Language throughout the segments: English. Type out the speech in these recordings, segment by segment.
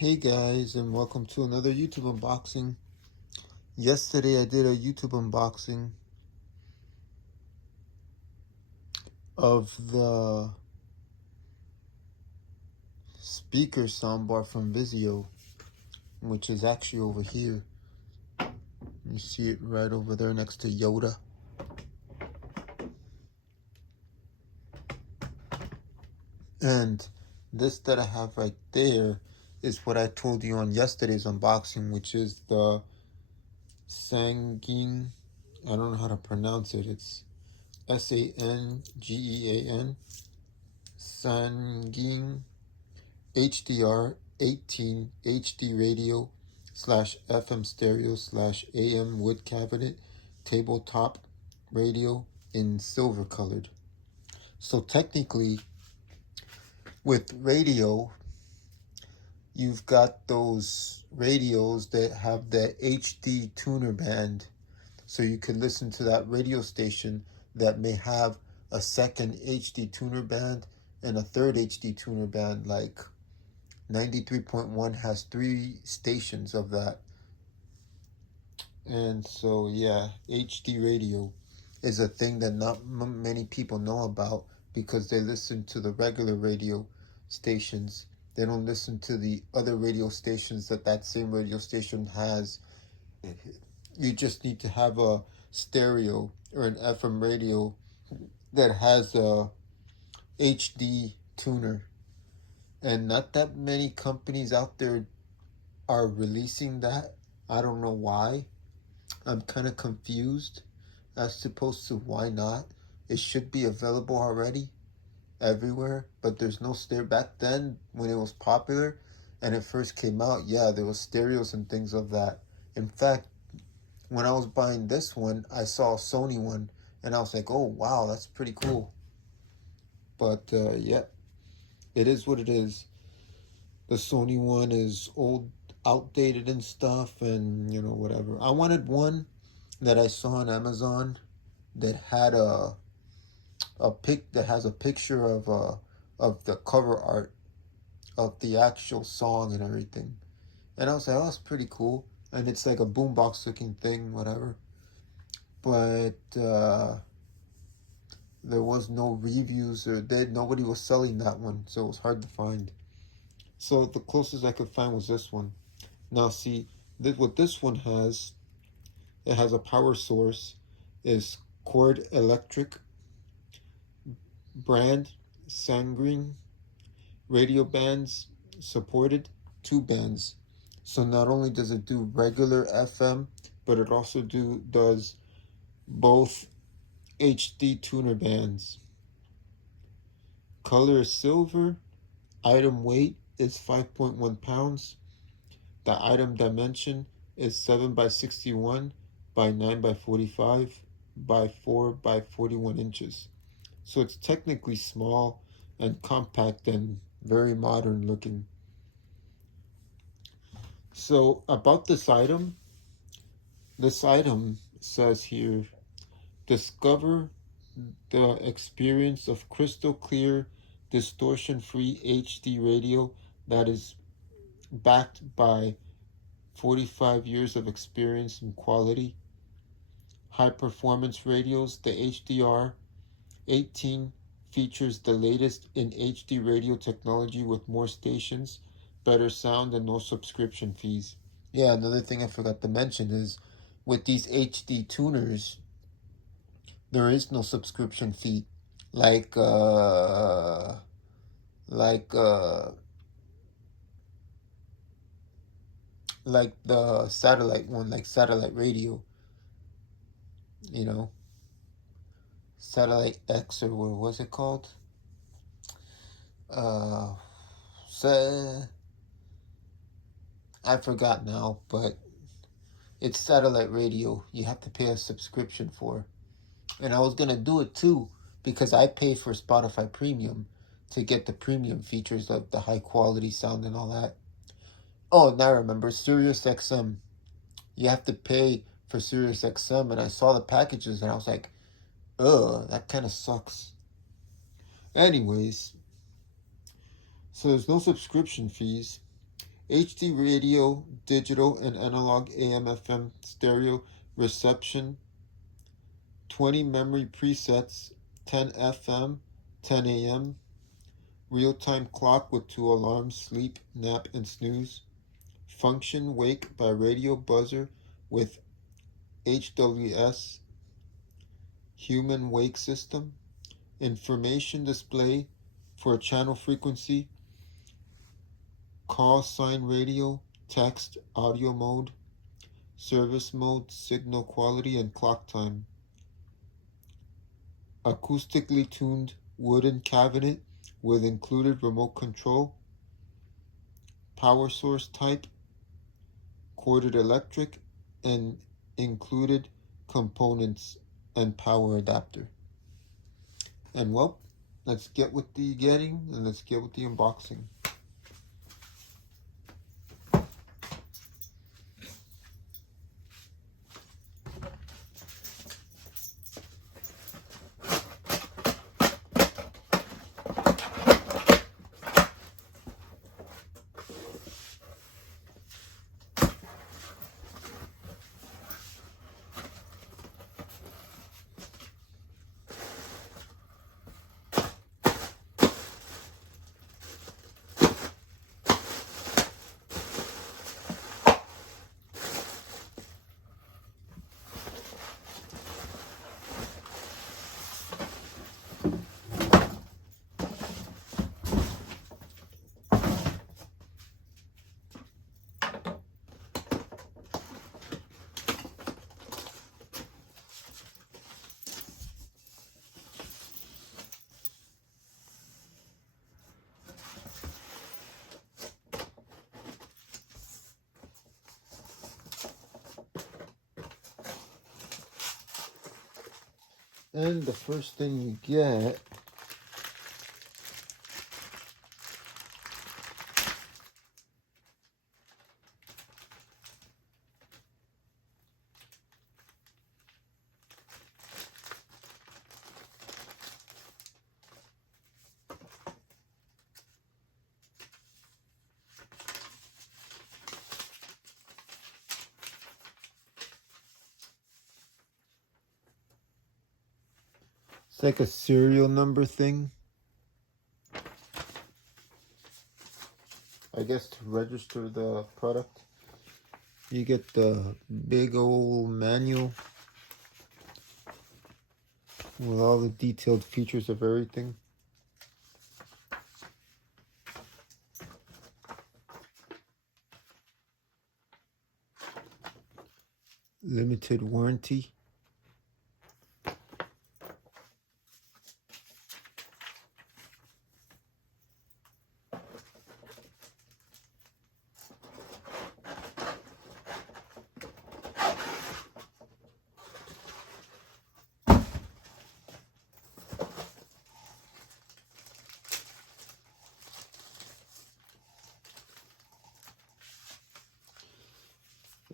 Hey guys, and welcome to another YouTube unboxing. Yesterday I did a YouTube unboxing of the speaker soundbar from Vizio, which is actually over here. You see it right over there next to Yoda. And this that I have right there is what I told you on yesterday's unboxing, which is the Sangean. I don't know how to pronounce it. It's Sangean. Sangean HDR-18 HD Radio / FM stereo / AM wood cabinet tabletop radio in silver colored. So technically, with radio, you've got those radios that have the HD tuner band, so you could listen to that radio station that may have a second HD tuner band and a third HD tuner band. Like 93.1 has 3 stations of that. And so yeah, HD radio is a thing that not many people know about because they listen to the regular radio stations. They don't listen to the other radio stations that same radio station has. You just need to have a stereo or an FM radio that has a HD tuner. And not that many companies out there are releasing that. I don't know why. I'm kind of confused as opposed to why not. It should be available already everywhere, but there's no stereo. Back then when it was popular and it first came out, yeah, there was stereos and things of that. In fact, when I was buying this one, I saw a Sony one and I was like, oh wow, that's pretty cool. But yeah, it is what it is. The Sony one is old, outdated and stuff, and you know, whatever. I wanted one that I saw on Amazon that had a pic that has a picture of the cover art of the actual song and everything. And I was like, oh, that's pretty cool. And it's like a boombox looking thing, whatever. But there was no reviews or nobody was selling that one, so it was hard to find. So the closest I could find was this one. Now see, what this one has, it has a power source, is Cord Electric, brand Sangean, radio bands supported, 2 bands. So not only does it do regular FM, but it also does both HD tuner bands. Color is silver. Item weight is 5.1 pounds. The item dimension is 7 by 61 by 9 by 45 by 4 by 41 inches. So it's technically small and compact and very modern looking. So about this item says here, discover the experience of crystal clear, distortion-free HD radio that is backed by 45 years of experience and quality. High performance radios, the HDR-18 features the latest in HD radio technology with more stations, better sound, and no subscription fees. Yeah, another thing I forgot to mention is with these HD tuners, there is no subscription fee like the satellite one, like satellite radio, you know, satellite X, or what was it called? I forgot now, but it's satellite radio. You have to pay a subscription for. And I was gonna do it too because I pay for Spotify Premium to get the premium features of the high quality sound and all that. Oh, now I remember, Sirius XM. You have to pay for Sirius XM, and I saw the packages and I was like, ugh, that kind of sucks. Anyways, so there's no subscription fees. HD radio, digital and analog AM/FM stereo reception, 20 memory presets, 10 FM, 10 AM, real-time clock with 2 alarms, sleep, nap, and snooze, function wake by radio buzzer with HWS, human wake system, information display for channel frequency, call sign radio, text, audio mode, service mode, signal quality, and clock time. Acoustically tuned wooden cabinet with included remote control, power source type, corded electric, and included components and power adapter. And well, let's get with the getting and let's get with the unboxing. And the first thing you get it's like a serial number thing. I guess to register the product, you get the big old manual with all the detailed features of everything. Limited warranty.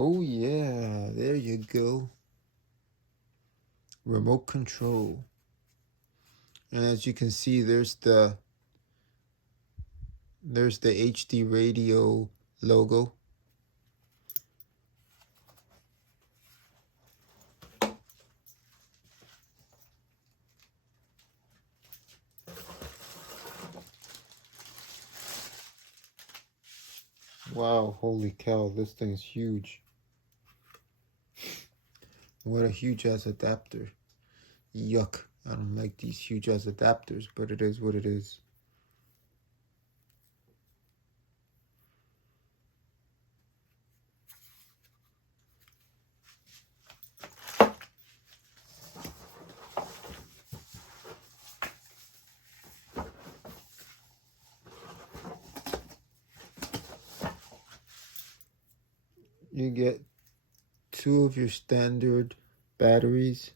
Oh yeah, there you go. Remote control. And as you can see, there's the HD radio logo. Wow, holy cow, this thing's huge. What a huge ass adapter. Yuck. I don't like these huge ass adapters, but it is what it is. You get 2 of your standard batteries.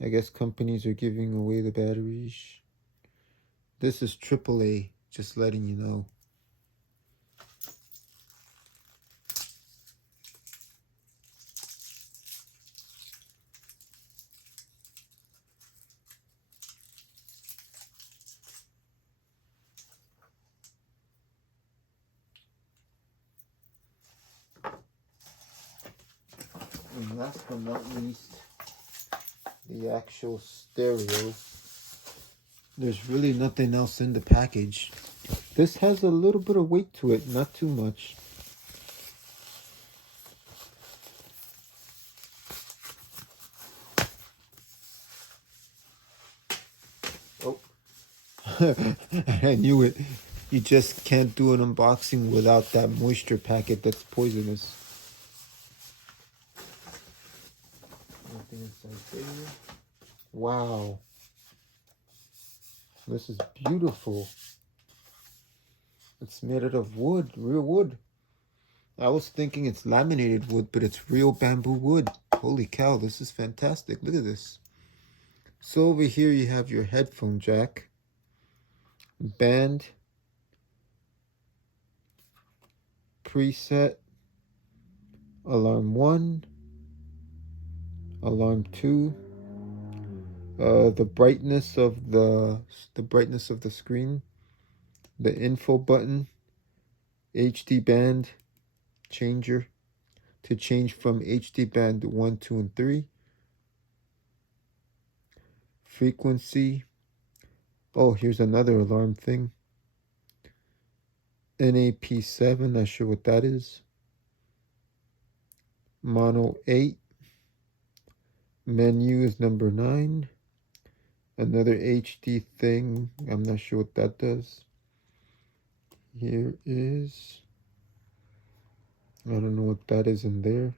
I guess companies are giving away the batteries. This is AAA, just letting you know. And last but not least, the actual stereo. There's really nothing else in the package. This has a little bit of weight to it, not too much. Oh, I knew it. You just can't do an unboxing without that moisture packet that's poisonous. Nothing inside there. Wow. This is beautiful. It's made out of wood, real wood. I was thinking it's laminated wood, but it's real bamboo wood. Holy cow, this is fantastic. Look at this. So over here you have your headphone jack, band, preset, alarm 1, alarm 2, the brightness of the screen, the info button, HD band changer to change from HD band 1, 2, and 3, frequency. Oh, here's another alarm thing. NAP7, not sure what that is. Mono 8. Menu is number 9. Another HD thing. I'm not sure what that does. Here is... I don't know what that is in there.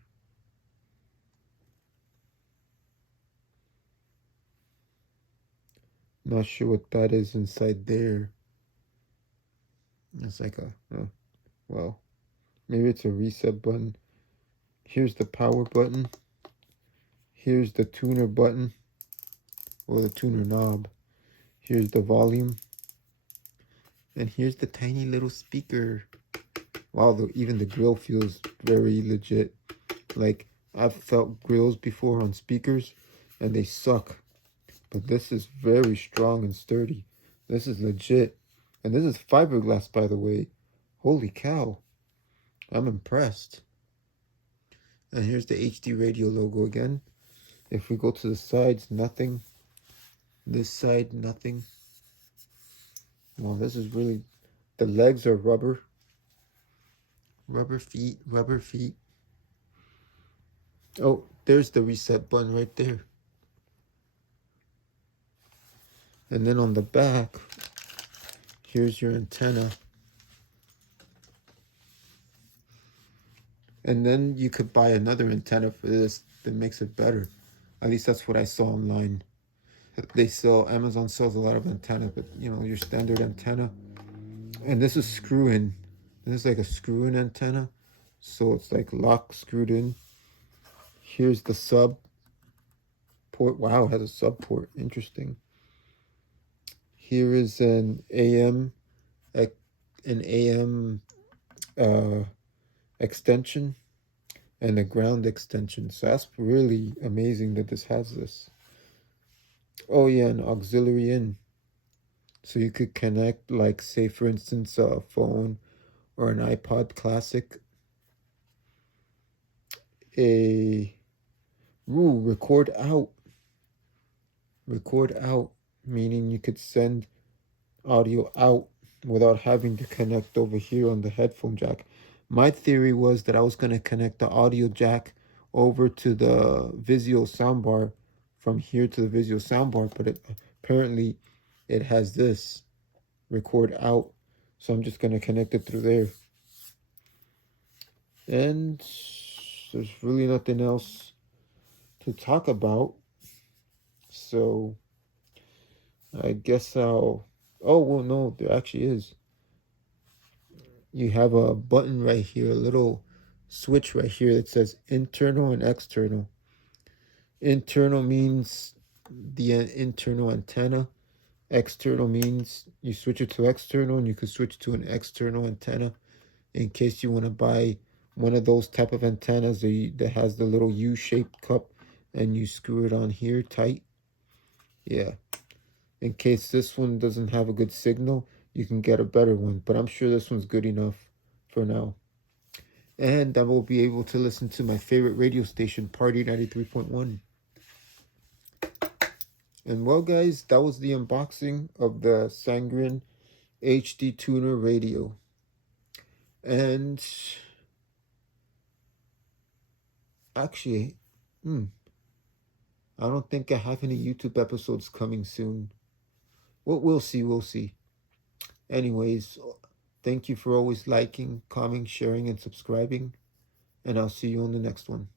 Not sure what that is inside there. It's like a... well, maybe it's a reset button. Here's the power button. Here's the tuner button. Or the tuner knob. Here's the volume. And here's the tiny little speaker. Wow, even the grill feels very legit. Like, I've felt grills before on speakers, and they suck. But this is very strong and sturdy. This is legit. And this is fiberglass, by the way. Holy cow. I'm impressed. And here's the HD radio logo again. If we go to the sides, nothing. This side, nothing. Well, this is really... The legs are rubber. Rubber feet, rubber feet. Oh, there's the reset button right there. And then on the back, here's your antenna. And then you could buy another antenna for this that makes it better. At least that's what I saw online. Amazon sells a lot of antenna, but you know, your standard antenna. And this is screw-in. This is like a screw-in antenna. So it's like lock screwed in. Here's the sub port. Wow, it has a sub port. Interesting. Here is an AM extension and a ground extension. So that's really amazing that this has this. Oh yeah, an auxiliary in. So you could connect, like, say for instance, a phone or an iPod Classic. Record out. Record out, meaning you could send audio out without having to connect over here on the headphone jack. My theory was that I was going to connect the audio jack over to the Vizio soundbar from here to the Vizio soundbar, but apparently it has this record out, so I'm just going to connect it through there. And there's really nothing else to talk about, so I guess oh well, no, there actually is. You have a button right here, a little switch right here that says internal and external. Internal means the internal antenna. External means you switch it to external, and you can switch to an external antenna in case you want to buy one of those type of antennas that has the little U-shaped cup and you screw it on here tight. Yeah. In case this one doesn't have a good signal, you can get a better one. But I'm sure this one's good enough for now. And I will be able to listen to my favorite radio station, Party 93.1. And well, guys, that was the unboxing of the Sangean HD Tuner Radio. And actually, I don't think I have any YouTube episodes coming soon. Well, we'll see. Anyways, thank you for always liking, commenting, sharing, and subscribing. And I'll see you on the next one.